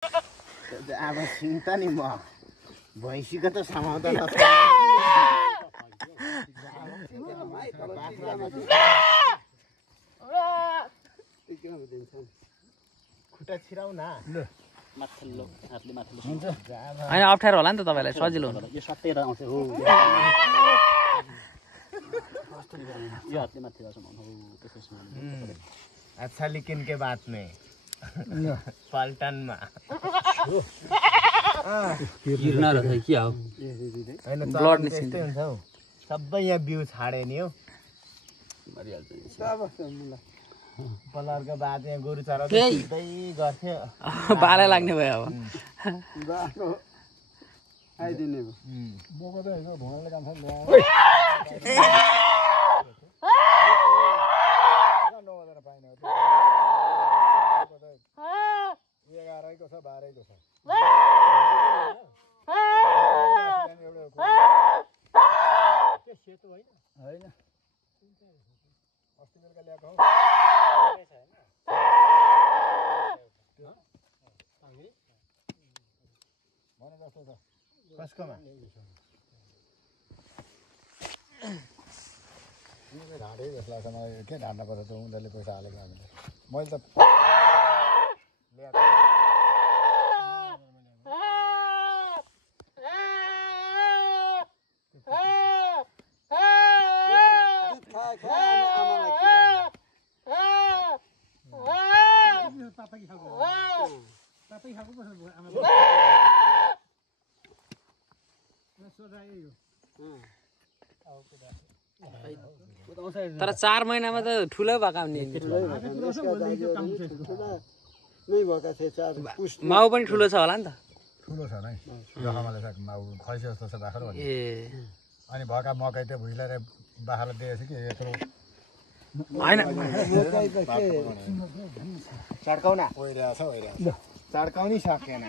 अब चिन्ता नि म भैँसीको त समाउँदैन खुट्टा छिराउ न माथिल्लो हातले माथिल्लो हुन्छ हैन अप्ठ्यारो होला नि त तपाईलाई सजिलो हुन्छ यो सट्टेर आउँछ हो यो हातले माथि राख्नु हो त्यसमा अच्छा लेकिन के बात नहीं पल्टन में गिर्न रहेछ के हो हैन ब्लड निस्किन्छ हौ सबै यहाँ बिउ छाडे नि हौ पलरको बाद यहाँ गोरु चरा सिधै गर्थ्यो बाला लाग्ने भयो अब बाटो आइदिने भयो बोको त हेर्नु भुँडाले काम छ एघारैको छ 12को छ के सेतो होइन हैन अस्ति बेलुका ल्याएको हो भने जस्तो छ कसकोमा ढाडे जस्तो लाग्छ मलाई के ढाड्न पर्छ त उनीहरूले पैसा हालेको हामीले मैले त ल्याएको तर 4 महिनामा त ठुलो भएका हुने नै भएका थिए चार माउ पनि ठुलो छ होला नि त ठुलो छ नै जखामाले माउ खैसे जस्तो छ बाख्रा ए अनि भएका मकै त भुइलाएर बाख्रा दिएछ कि यत्रो हैन चड्काउन ओइरहेछ चड्काउनै सकेन